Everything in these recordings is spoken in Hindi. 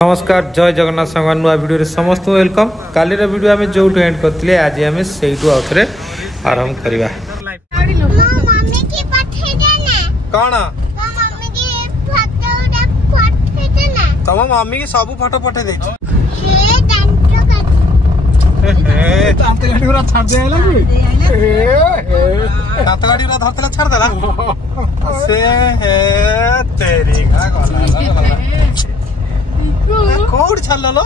नमस्कार जय जगन्नाथ संग नुआ वीडियो समस्त वेलकम। काली वीडियो आम जो एंड करते आज आम से आउे आरंभ करवा। कौन तुम मम्मी की सब फोटो पठे दे धरते छाड़देला से कोड छाड़लो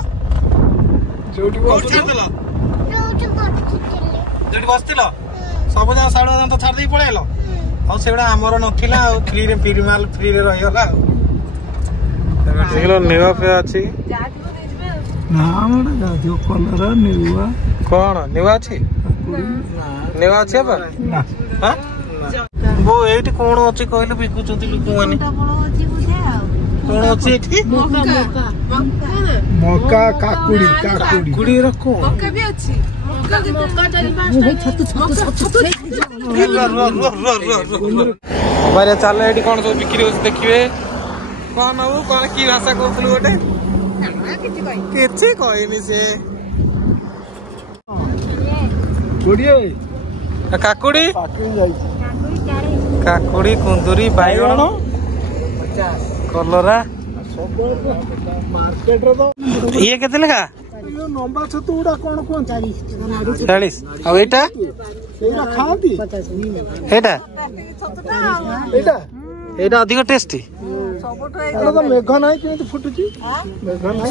जोटी छाड़देला जोटी बसतिलो सब जगह साडो तो छाड़ दे पळेलो आ सेडा हमर नथिला आ फ्री रे फिरमाल फ्री रे रहिला देखलो नेवा पे अछि ना हमर गादियो कलर नेवा कोन नेवा अछि नेवा अछि बा हां वो एठी कोन अछि कहले बिकु चोती लुकु माने कोन अछि एठी मक्का काकुड़ी काकुड़ी रखो मक्का भी अछि मक्का चली पांच बारे चले एठी कोन सब बिक्री होछ देखिबे कोन हो कोन की भाषा कहथलु गोटे किछि कहइनी से गुड़िए काकुड़ी काकुड़ी कुंदुरी बाइगण 50 कलरा मार्केट रो ये केते लगा यो नंबा छतु उडा कोन कोन 40 आ एटा एटा खाती 50 एटा एटा एटा अधिक टेस्टी सबटो तो मेघ नाही केते फुटुची मेघ नाही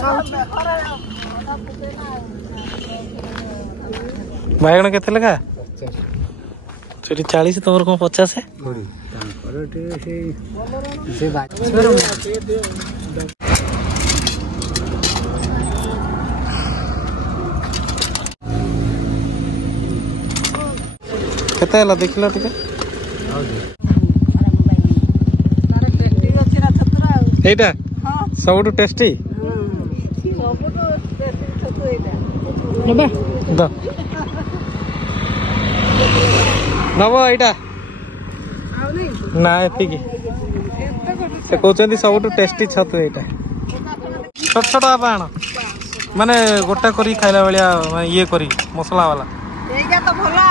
बाइगण केते लगा 40 तोर को 50 है केते हला देखिला टिके एटा सबटो टेस्टी सबटो टेस्टी छतु एटा नबे द नबो एटा ना एतिकी से कहते सब टेस्टी छतु एटा छोट छोट बाण माने गोटा करी खाइला बेलिया ये करी मसला वाला एगा तो भला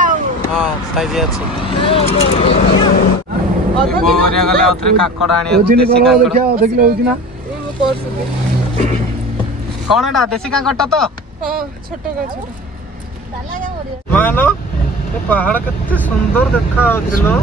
हां साइज अछि बोरिया गले उतरे काकड़ आनी देसी काकड़ देखिया देखिलो होची ना कोन एटा देसी काकड़ तो हां छोट का छोट मानो ये पहाड़ कितने सुंदर देखा होतिलो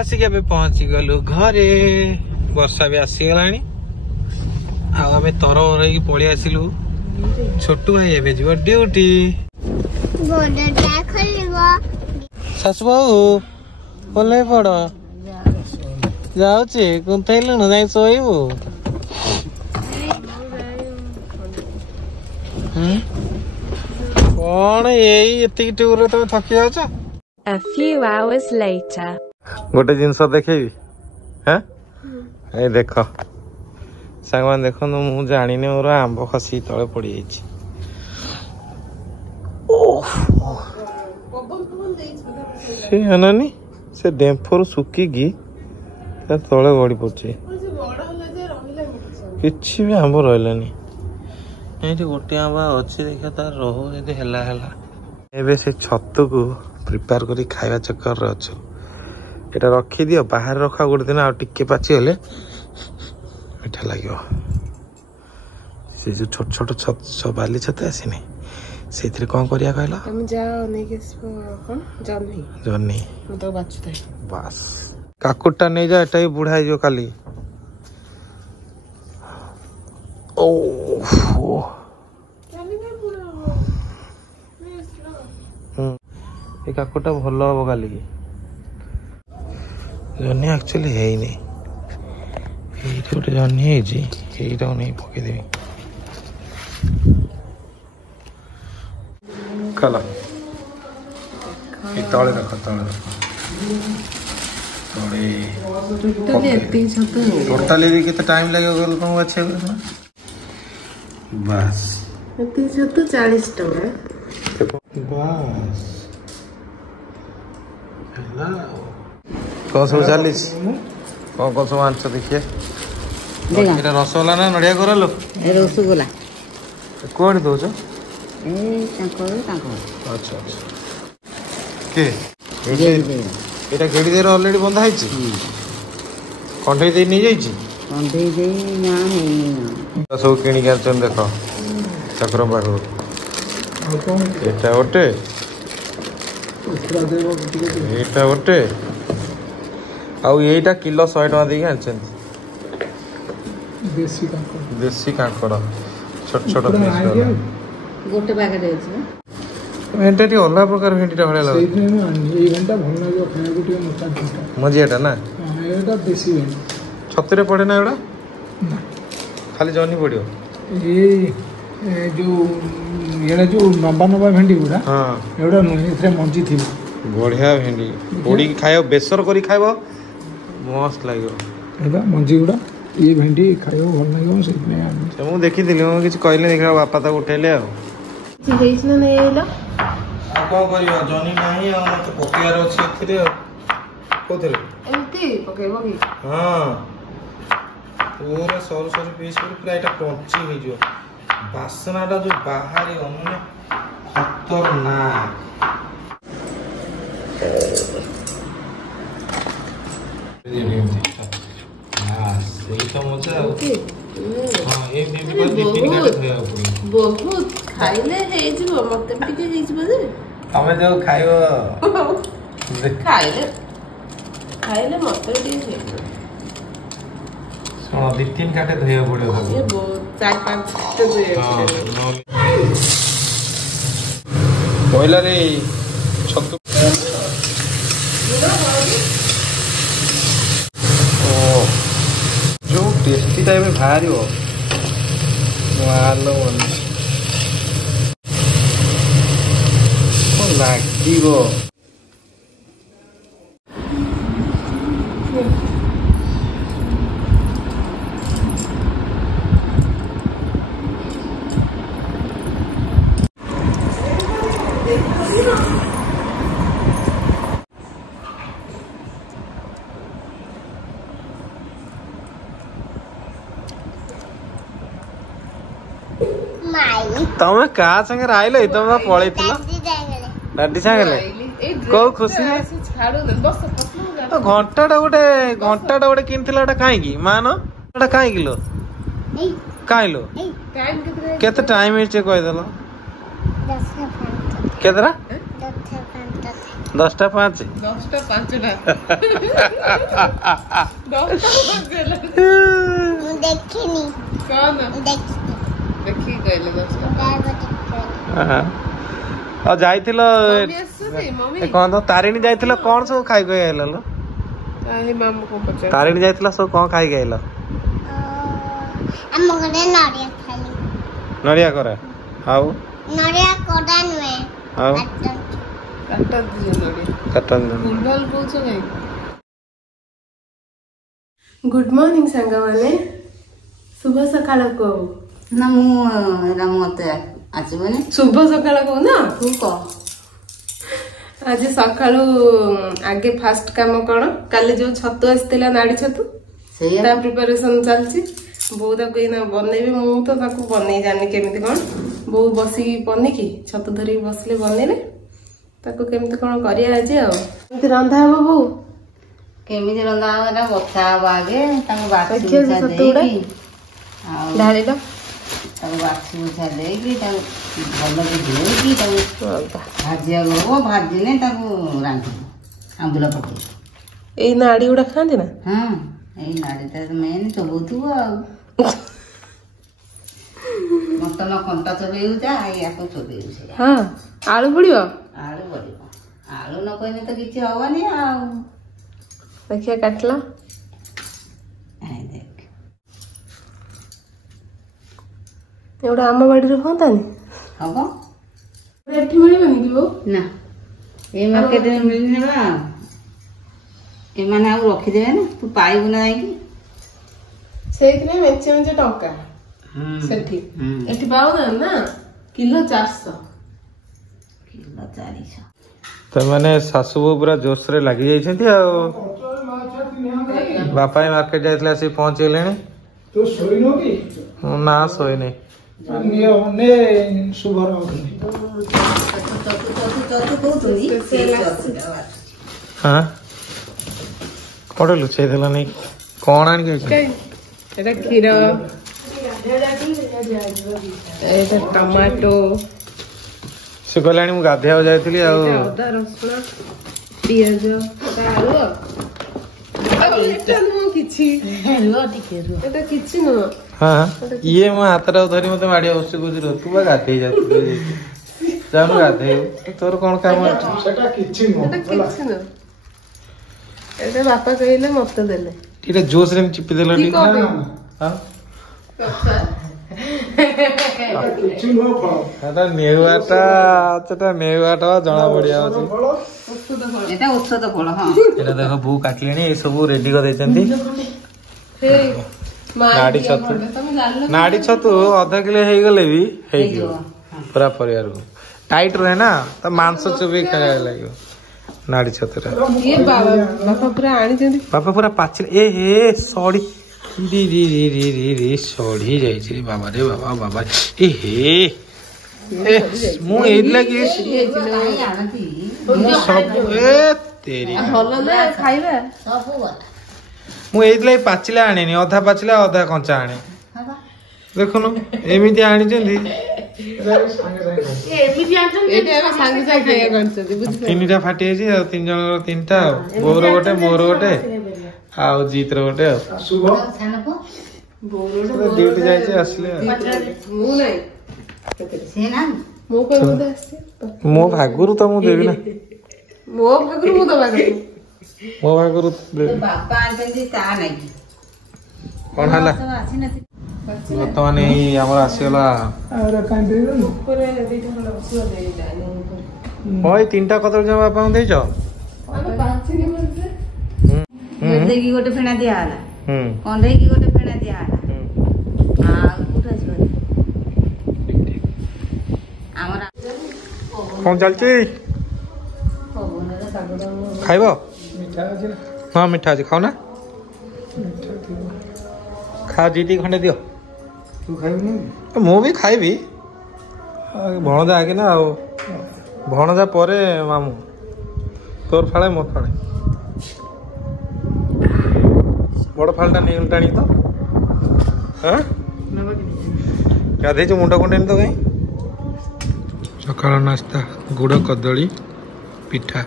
आसिक पहुंची गलु घरे वर्षा भी आसीगलानी आम तरह पलि आसिलु छोटू भाई एबे जीव ड्यूटी सासु बाबू ओले पड़ जाऊे कुंथलुणु जाई शोबू कौन यही टूर तुम थकी जाऊच A few hours later. गोटे जिनस देखेबी हाँ ए देख सांग मान देख मु जानी मोर आंब खसी तले पड़ी जानी से डेम्फर सुखिकी तले गड़ी पड़े किसी भी आंब रही ये गोटे आंब अच्छी देखा तार रोहू ये एबे से छतु को प्रिपेयर करी खाଇବା चक्कर अच्छु एटा रखी दियो बाहर रखा गोटे दिन आ टिके पाची हेले मीठा लगे से जो छोट छोट बाली छत आसीनी से कौन करिया कहला हम जाओ नहीं के कोन जन्नी हम तो बाचुते बस काकुटा नहीं जा एटा बुढ़ाई जो काली ओ ये काकुटा भल हम काली जन्नी एक्चुअली है नहीं गोटे जन्नी नहीं पकईदेवी कल तले रख तले रख टोटाली केते टाइम लगे तुमको अच्छे बस 40 टका बस कौन सब 40 कौन सब आंच देखिए এটা রসগোল্লা না নড়িয়া করা লো রসগোল্লা কোড়ি দউছ এই তাঙ্কর আচ্ছা আচ্ছা কে এটা গেড়ি দের অলরেডি বন্ধা হইছে কন্ঠেই দেই নিয়ে যাইছি কন্ঠেই দেই না নেই না সব কিনি গেছেন দেখো চক্র পাখু এটা ওটে এটা ওটে ଆଉ ଏଇଟା କିଲୋ 100 ଟଙ୍କା ଦେଇକି ଆଣିଛନ୍ତି देसी कांकड़ छोट छोट पीस गोटे पैकेट अछि भेंटा टी अलग प्रकार भेंटा भले लाग सेई में ए भेंटा भल लागो खाए गुटी मोटा भेंटा मजियाटा ना हां एटा देसी भेंटा छतरे पड़े ना एड़ा खाली जनी पड़ियो ए जो एड़ा जो लंबा लंबा भेंडी गुडा हां एड़ा नु एथरे मंजी थी बढ़िया भेंडी पोड़ी खायो बेसर करी खाइबो मस्त लागियो एबा मंजी गुडा ये भेंडी खायो भल लागो से में से मु देखि दिली मु किछ कहले देखा बापा ता उठेले आ जी देइस ना नै आइला आ को करियो जनी नाही आ मते पकियार अछि एथिरे कोथरे एमती पकेबो की हां पूरा सर सर पीस पूरा एटा क्रंची हो जो बासनाटा जो बाहरी अन्य खतरनाक बहुत खाइले हे जिवो मते टिके हे जिवो जे तमे जो खाइबो खाइले खाइले मते टिके हे सुनो 2-3 काटे धोया पड़ियो ये बहुत 4-5 काटे धोया पहला रे छतु जो टेस्टी टाइप में भारी हो मालो मन लागिबो तमे का संगे आइलो तमे पळै थिलो दादी संगे को खुशी घंटाटा गोटे किनथिला एटा काहे की मानो एटा काहे किलो काइलो केते टाइम हिचे कहि देलो 10:05 केतरा 10:05 देखिनी कोन देखि गइले आ जाइथिलो कोन तो तारिणी जाइथिलो कोन सब खाइ गय आइलो लो काहे मामू को पचा तारिणी जाइथिलो सब कोन खाइ गइलो हम गरे नरिया खाली नरिया करे आउ नरिया कोडा नुए आउ काटा दियो नरिया कटन फुटबॉल बोलछो नहीं गुड मॉर्निंग संगा वाले सुबह सकाळ को ना मु मत आज मैंने शुभ सकाळ को ना तू कह आज सकाळू आगे फास्ट काम कौन काली जो छतु आसला नाड़ी छतु ता प्रिपरेशन चलची बो ताको बनइबे मु तो ताको बनई जानी केमिति कोन बो बसी पनिकी छतु धरी बसले बनइले ताको केमिति कोन करिया आज आ केमिति रंधा हबो बो केमिति रंधा हबा बता हबा आगे ताको बाकी देखिए छतु उडा ढाली लो ताको बाकी बुझा देगी ताको भलो के देगी ताको भाजिया गो भाजिने ताको रांधी आंबुला पके ए नाड़ी उडा खांदी ना हां ए नाड़ी त मेन चबुतु आ मत न कंटा चबेउ जा या को चबेउ से हां आलू पड़ियो आलू पड़ियो आलू न कोइने तो किछि हवनी आ देखिए काटला आई देख एवढा आम बाड़ी रे होतानी हबो ଏଠି ମିଳିବନି କି ବୋଉ? ନା ଏ ମାର୍କେଟରେ ମିଳିନି ବା ଏମାନେ ଆଉ ରଖିଦେବେ ନା ତୁ ପାଇବୁ ନା ଯାଇକି ସେଇଥିପାଇଁ ମେଞ୍ଚେ ମେଞ୍ଚେ ଟଙ୍କା ସେଠି ଏଠି ପାଉନା ନା କିଲୋ 400 କିଲୋ 400 ତମାନେ ଶାଶୁ ବୋଉ ପୁରା ଜୋସରେ ଲାଗି ଯାଇଛନ୍ତି ଆଉ ବାପା ମାର୍କେଟ ଯାଇଥିଲେ ଆସିକି ପହଞ୍ଚିଗଲେଣି। ତୁ ଶୋଇନୁ କି? ନା ଶୋଇନି। ଶୁଭର ହଁ କୋଉଠି ଲୁଚେଇ ଦେଲନି କଣ ଆଣିକି ଏଟା କ୍ଷୀର ଏଇଟା ଟମାଟୋ ସେ କହିଲାଣି ମୁଁ ଗାଧେଇବାକୁ ଯାଇଥିଲି ଆଉ ଅଦା ରସୁଣ ପିଆଜ ଆଳୁ ଏଟା ନୁହଁ କିଛି ଏଟା କିଛି ନୁହଁ। ହଁ ଇଏ ମୋ ହାତଟାକୁ ଧରି ମତେ ମାଡିଆ ବସି କହୁଛି ତୁ ବା ଗାଧେଇ ଯାଉଛୁ ଯାଉନୁ ଗାଧେଇବୁ ତୋର କଣ କାମ ସେଟା କିଛି ନୁହଁ ଏଟା ବାପା କହିଲେ ମତେ ଦେଲେ ଟିକେ ଜୋସ୍ ରେ ଚିପି ଦେଲ ଟିକେ କିଛି ନୁହଁ ଫଳ ସେଟା ନେଉଆଟା ଜଣା ପଡିଆ ଏଟା ଔଷଧ ଫଳ ହଁ ଏଟା ଦେଖ ବୋଉ କାଟିଲେଣି ଏ ସବୁ ରେଡି କରିଦେଇଛନ୍ତି। ନାଡି ଛତୁ ଅଧ କିଲୋ ହେଇଗଲେ ବି ହେଇଯିବ ପୁରା ପରିବାରକୁ ଟାଇଟ ରହେ ନା ତା ମାଂସ ଚୋବେଇ ଖାଇବା ଲାଗିବ ନାଡି ଛତୁଟା। ବାପା ପୁରା ଆଣିଛନ୍ତି ବାପା ପୁରା ପାଚିଲା ଏ ହେ ସଢି ସଢି ଯାଇଛି ବାବା ରେ ବାବା ବାବା ଏ ହେ ମୁଁ ଏଇଥିଲାଗି ମୁଁ ଏଇଥିଲାଗି ପାଚିଲା ଆଣିନି ଅଧା ପାଚିଲା ଅଧା କଞ୍ଚା ଆଣେ ଦେଖୁନୁ ଏମିତି ଆଣିଛନ୍ତି ତିନିଟା ଫାଟି ଯାଇଛି ଆଉ 3 ଜଣଙ୍କର 3ଟା ଆଉ ବୋଉର ଗୋଟେ ମୋର ଗୋଟେ ଆଉ ଜିତର ଗୋଟେ ଆଉ ଡ୍ୟୁଟି ଯାଇଛି ଆସିଲେ ମୋ ଭାଗରୁ ତ ମୁଁ ଦେବି ନା ମୋ ଭାଗରୁ ମୁଁ ଦବା ମୋ ଭାଗରୁ ବାପା ଆଣିଛନ୍ତି ତା ନାଗି କଣ ହେଲା ବର୍ତ୍ତମାନ ଏଇ ଆମର ଆସିଗଲା ଏଇ 3ଟା କଦଳୀ ଜମା ବାପାଙ୍କୁ ଦେଇଛ ଦେଇକି ଗୋଟେ ଫେଣା ଦିଆହେଲା କଣ୍ଢେଇକି ଗୋଟେ ଫେଣା ଦିଆହେଲା ଆଉ କୋଉଠି ଆସିବ ଆମର କଣ ଚାଲିଛି ଖାଇବ ହଁ ମିଠା ଅଛି ଖାଉ ନା ଖା ଜିଟି ଖଣ୍ଡେ ଦିଅ ତୁ ଖାଇବୁନି ମୁଁ ବି ଖାଇବି ଭଣଜା ଆଗେ ନା ଆଉ ଭଣଜା ପରେ ମାମୁଁ ତୋର ଫାଳେ ମୋର ଫାଳେ ବଡ ଫାଳଟା ନେଇ ଟାଣି ତ ଗାଧେଇଛୁ ମୁଣ୍ଡ କୁଣ୍ଡେନି ତ କାଇଁ ସକାଳ ନାସ୍ତା ଗୁଡ଼ କଦଳୀ ପିଠା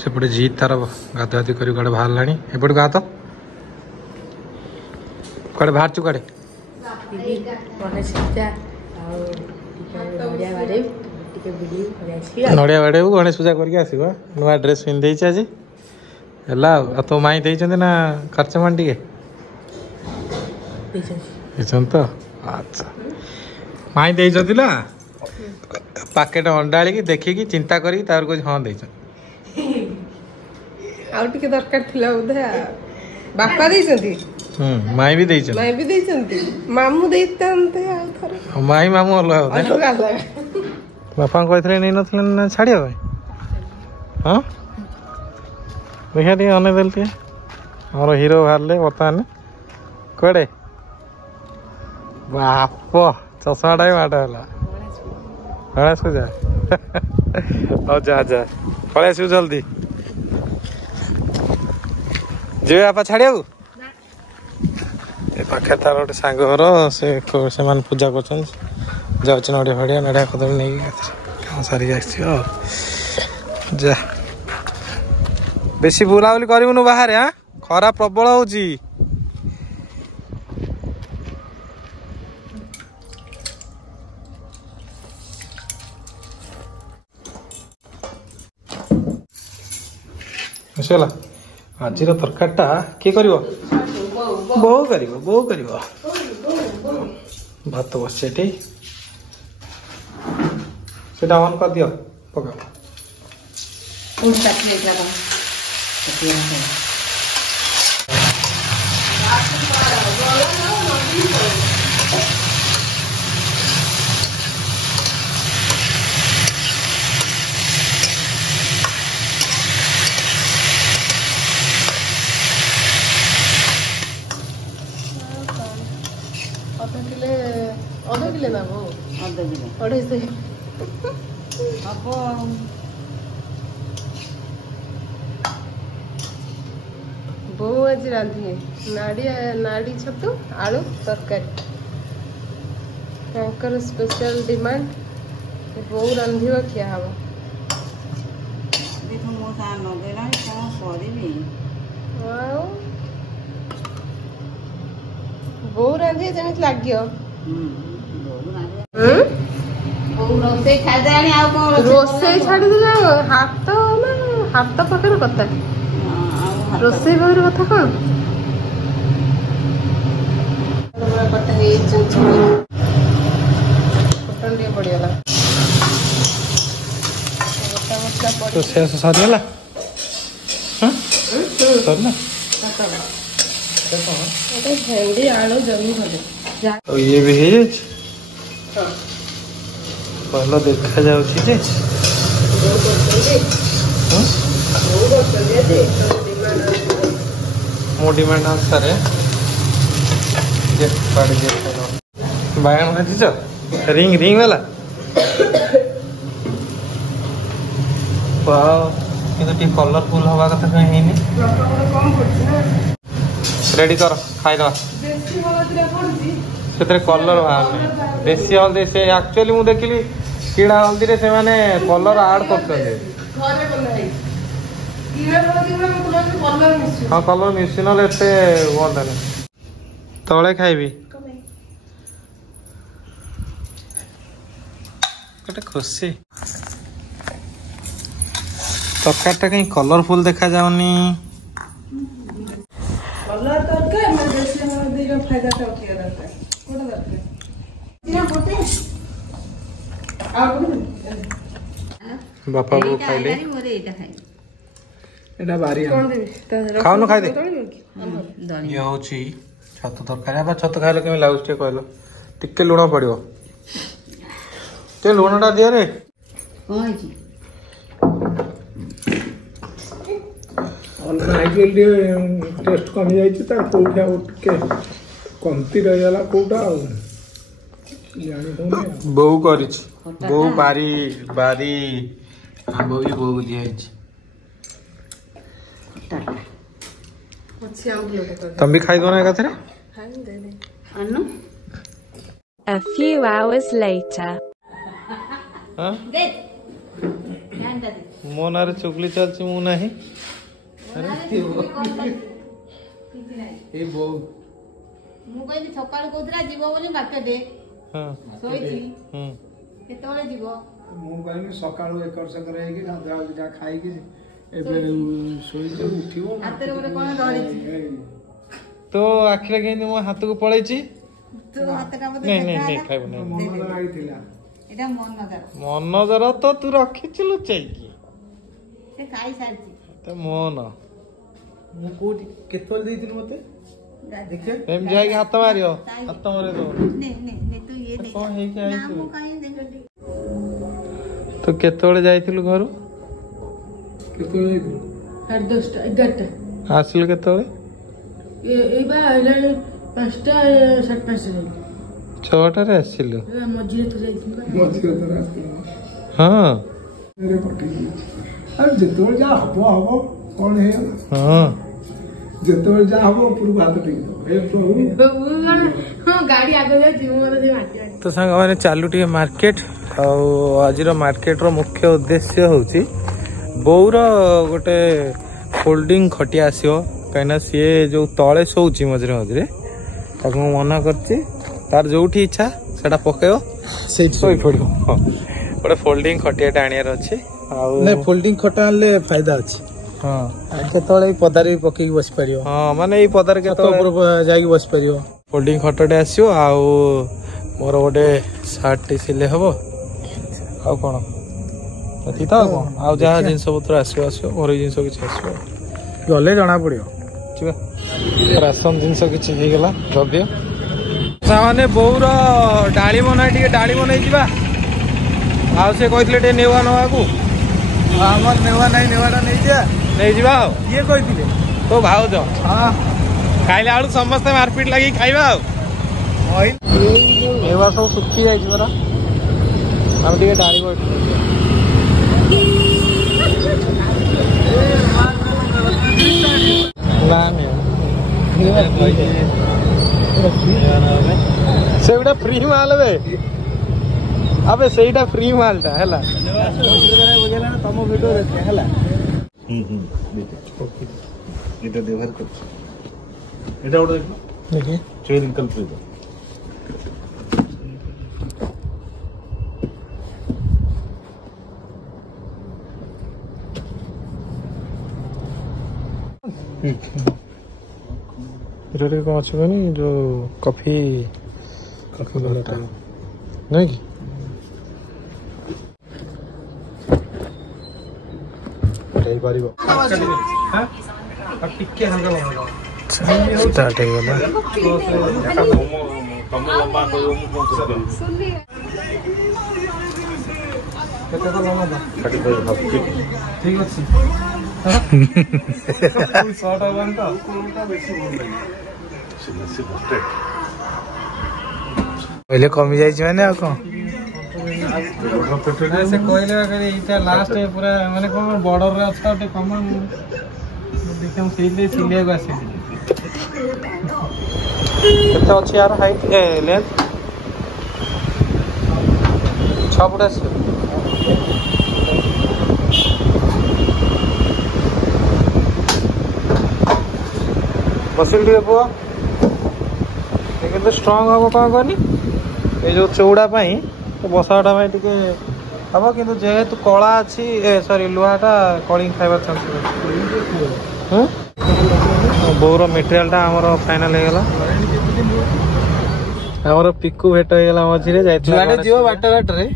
ସେପଟେ ଜି ତାର ଗାଧୁଆଧି କରି କୁଆଡ଼େ ବାହାରିଲାଣି ଏପଟେ ଗାଁ ତ କୁଆଡ଼େ ବାହାରିଛୁ କୁଆଡ଼େ ନଡ଼ିଆ ବାଡ଼େଇବୁ ଗଣେଶ ପୂଜା କରିକି ଆସିବ ନୂଆ ଡ୍ରେସ୍ ପିନ୍ଧିଦେଇଛି ଆଜି ହେଲା ଆଉ ତୋ ମାଇଁ ଦେଇଛନ୍ତି ନା ଖର୍ଚ୍ଚ ମାନ ଟିକେ ଦେଇଛନ୍ତି ତ ଆଚ୍ଛା ମାଇଁ ଦେଇଛନ୍ତି ନା ପାକେଟ ଅଣ୍ଡା ଆଣିକି ଦେଖିକି ଚିନ୍ତା କରିକି ତାପରେ କହୁଛି ହଁ ଦେଇଛନ୍ତି ଆଉ ଟିକେ ଦରକାର ଥିଲା ବୋଧେ ବାପା ଦେଇଛନ୍ତି ମାଇଁ ବି ଦେଇଛନ୍ତି ମାମୁଁ ଦେଇଥାନ୍ତେ ଆଉ ଥରେ ମାଇଁ ମାମୁଁ ଅଲଗା ବାପାଙ୍କୁ କହିଥିଲେ ନେଇନଥିଲେ ନା ଛାଡ଼ିବା ପାଇଁ ହଁ ଦେଖିବା ଟିକେ ଅନେଇଦେଲେ ଟିକେ ଆମର ହିରୋ ବାହାରିଲେ ବର୍ତ୍ତମାନ କୁଆଡ଼େ ବାପ ଚଷମାଟା ବି ମାଡ଼ ହେଲା ଗଣେଶ ପୂଜା ହଉ ଯା ପଳେଇ ଆସିବୁ ଜଲ୍ଦି ଯିବେ ବାପା ଛାଡ଼ିବାକୁ ଏ ପାଖରେ ତାର ଗୋଟେ ସାଙ୍ଗ ଘର ସେମାନେ ପୂଜା କରୁଛନ୍ତି ଯାଉଛି ନଡ଼ିଆ କଦଳୀ ନେଇକି କାମ ସାରିକି ଆସିଛି ଆଉ ଯା ବେଶୀ ବୁଲାବୁଲି କରିବୁନୁ ବାହାରେ ଖରା ପ୍ରବଳ ହଉଛି ଆସିଗଲା ଆଜିର ତରକାରୀଟା କିଏ କରିବ ବୋଉ କରିବ ଭାତ ବସିଛି ଏଠି सेटा ऑन कर दियो पका उस तक लेला बा अध किले ना वो आधा किलो 250 अब बो आज रांधिए नाड़ी छतु आलू तरकारी तांकर स्पेशल डिमांड बो रांधिवा क्या हवा देखो मो सा नगेला कौन करबी वाओ बो रांधिए जेमित लागियो रोसे खादानी आ कौन रोसे छाड़ी दिला हाथ पाखर कथा रोसे बगर कथा कौन कटा हे चटन टे पड़ीगला गोटा मसला तो शेष सरियला हां सरना भेंडी आलू जमी भले तो ये भी है भल देखा जाउछि जे मो डिमांड अनुसार बैगन भाजी रिंग रिंग वाला कि कलरफुल हवा कथा कहीं रेडी कर खाईदवा से कलर बाहर देसी हल्दी से एक्चुअली मुझे देखिली किड़ा हल्दी रे से माने कलर ऐड करते हाँ कलर मिसी ना एते हुआ तले खाइबी गोटे खुशी तरकारीटा कहीं कलरफुल देखा जाऊनी बापा को खाइले एटा बारी खाओ खाई दे ये होची छतु तरकारी अब छतु खाइले केमी लागुछ टे कहलो टिके लुण पड़ियो ते लुणटा दियो रे कौन जी एक्चुअली टेस्ट कमी जाइए तो कौटा के कमती रहीगला कौटा बो कर बो बारी बारी आंब भी बो दिया तुम भी खाई दो ना एक A few hours later. मो ना चुगली चलची मु नहीं मु कहली सकाळ कोथरा जीव बोली मार्केट हां सोईची केतोले जीव मु कहली सकाळ एकर संकर है कि संध्या जा खाई कि एबे सोई जे उठिबो हाथ रे कोन धरिची तो आखिर केनी मो हाथ को पळैची तो हाथ का बदे नहीं खाइबो नहीं मन लागिथिला एटा मन नजर मनोजर तो तू रखिचिलु चाहिए से खाई सारची तो मन मु कोठी केतोल देइथिल मते देखिए एम जाएगी हाथ मारियो हाथ मारे दो ने तू ये दे कौन है क्या नाम काई देखली तो केतोळे जाइथिलु घरु केतोल देइथिल 10:30 11टा आसिल केतोळे ए बा आइला 5टा 5:30 6टा रे आसिलु मझिरे तो जाइथिन मझिरे तो रात हां मेरे पटी अरे जेतोल जा हबो कौन है हां जेतोल जा हबो पुरु हाथ टिक दो हे प्रभु हां गाड़ी आगे जा जीव मोर जे माटी तो संग माने चालू टी मार्केट आज मार्केट रो मुख्य उद्देश्य होची बौर गोटे फोल्डिंग खटिया आसियो कहीं सी जो तले शोची मझे मझे ताको मना करची तार जोठी इच्छा सेटा पकेओ से सोई पड़ो गोटे फोल्डिंग खटियाटा आनियार अच्छे नहीं फोल्डिंग खटा आनले फायदा अछि हाँ केतळे पदारे पकेई बस परियो हाँ माने ई पदार के तो ऊपर जाई बस परियो फोल्डिंग खटटे आसियो आ मोर गोटे शर्ट टी सिले हबो आ कोन ଏତିକି ତ ଆଉ କଣ ଆଉ ଯାହା ଜିନିଷ ପତ୍ର ଆସିବ ଘରୋଇ ଜିନିଷ କିଛି ଆସିବ ଗଲେ ଜଣା ପଡିବ। ଯିବା ରାସନ ଜିନିଷ କିଛି ହେଇଗଲା ଦ୍ରବ୍ୟ ମାନେ ବୋଉର ଡାଳିମ୍ବ ନାହିଁ ଟିକେ ଡାଳିମ୍ବ ନେଇଯିବା ଆଉ ସେ କହିଥିଲେ ଟିକେ ନେଉଆ ନେବାକୁ ଆମର ନେବା ନାହିଁ ନେବାଟା ନେଇଯିବା ଆଉ କିଏ କହିଥିଲେ? ତୋ ଭାଉଜ ଖାଇଲା ବେଳୁ ସମସ୍ତେ ମାରପିଟ ଲାଗିକି ଖାଇବା ଆଉ ନେଉଆ ସବୁ ଶୁଖି ଯାଇଛି ପରା ଆମେ ଟିକେ ଡାଳିମ୍ବ सेगुड़ा फ्री माल बे अबे सेटा फ्री मालटा हैला तुम वीडियो देखते हैला এটা ব্যবহার করছি এটা ওটা দেখো देखिए চেইন কলপ্রিট इधर कौन अच्छा नहीं जो कॉफी वाला नहीं की टेल पारिबो हां अब टिके हल्का बना स्टार्ट हो गया ତମ ଲମ୍ବା କହିବ ମୁଁ କଣ କରିବି केते तो लम्बा था 35 ଭାବୁଛି ठीक अछि शॉर्ट होवन तो कोनटा बेसी भल लागि पहले कमी जाई छ माने आ को से कहले करे इटा लास्ट पूरा माने कोन बॉर्डर रे अच्छा ते कम देखम सीधे सिलिया को आसी केते अछि यार हाइट ए लेंथ 6 फुट अछि बसिल टे पुआ तो स्ट्रंग हम कौन कहनी ये जो चौड़ा तो बसाटा टे हम कि जेहेतु कला अच्छी सॉरी लुहाटा कलिंग खाइबार चांस बोर मेटेरियल आमर फाइनल हो गला आमर पिकू भेट हो गला मझे जीव बाट बाटे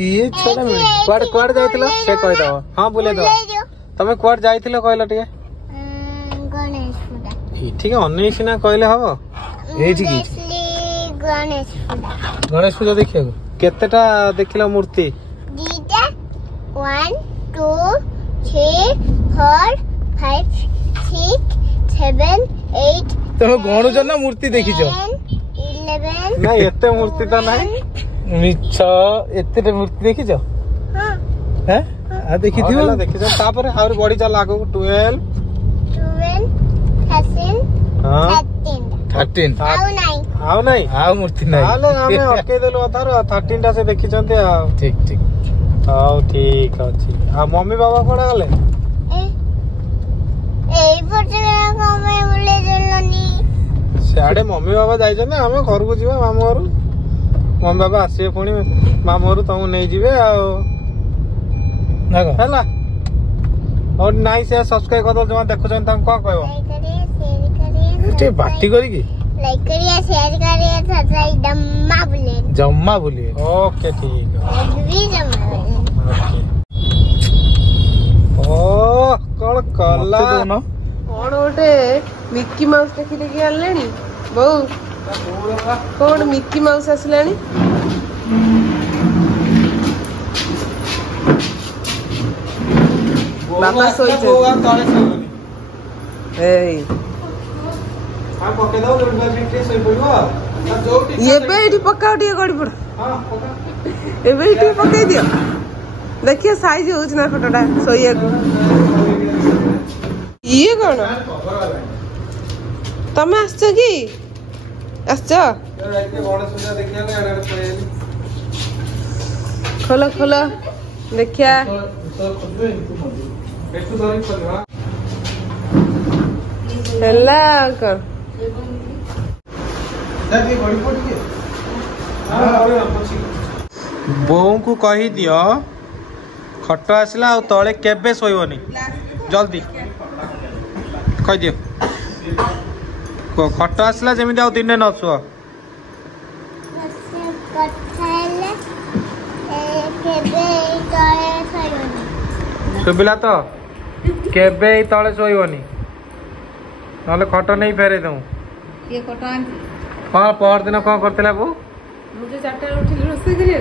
ये छोटा कुआड़ कुआड़ जाइथिलो से कहि दो हां बोले दो तमे कुआड़ जाइथिलो कहलो टिके ठीक है अनेक ना कहले हम गणेश पूजा देखिए केतेटा देखिला मूर्ति 1 2 3 4 5 6 7 8 तुम गणुज ना मूर्ति देखी 11 ना एते मूर्ति तो नहीं मिछ एते मूर्ति देखी हां हैं आ देखी थी देखी तापर और बड़ी चल आगो 12 हां 13 आउ नहीं आउ मूर्ति नहीं हाले हमें अटके देलो अथार 13 टा से देखि चंते आ ठीक ठीक आउ ठीक अछि आ मम्मी बाबा कोना गले ए पटे कमे बोले जलनी साडे मम्मी बाबा जाय छने हमें घर को जीवा मामू घर मम्मी बाबा आसे पुनी मामू घर तुम नहीं जीवे आ ना हला और नाइ से सब्सक्राइब कर दो जमा देखो छन तम को कहबो ते बाटी करी की लाइक करिए शेयर करिए सब्सक्राइब जम्मा बोले ओके ठीक है भी जम्मा बोले ओ कोन कला कोन ओटे मिक्की माउस देखि देखि आलेनी बहु कोन मिक्की माउस आसलानी बाबा सोई ए ये पकाओ टे गड़ी पड़ ये पकई दियो देखिए साइज हो ना फोटोटा सोया ये कौन तमें आस कि खोल खोल देखिया कर बोऊ को कही दियो खट आसला आ तले केबे सोइबनी जल्दी कह दियो खट आसला जमी दिन न शुआ शुभिला तो केबे तले शोनी ना खट नहीं फेरे दू हाँ पर दिन कौन करते बो मुझे 4टा बेले उठिली रोसे करिया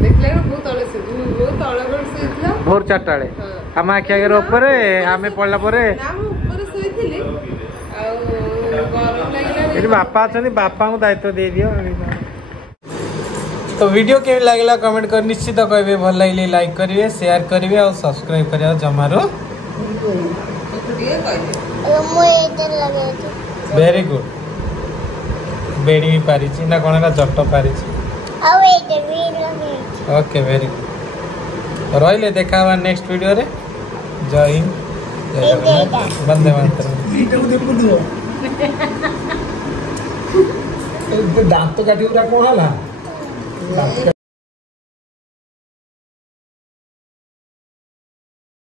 देखला बहुत तळे से बहुत तळे पर सोइतला भोर 4टा बेले हम आखि आगे ऊपर आमे पड़ला परे ना हम ऊपर सोइथिली आ गरम लागला एटी बापा अछनी बापा को दायित्व दे दियो तो वीडियो के लागला कमेंट कर निश्चित कहबे भल लागले लाइक करिवे शेयर करिवे और सब्सक्राइब करिवे जमारो वेरी गुड बेड़ी भी पारी ना कौन ना जट पारी ओके वेरी गुड रही देखा नेक्स्ट वीडियो रे जय हिंद वंदे मातरम दांत काटी कौन है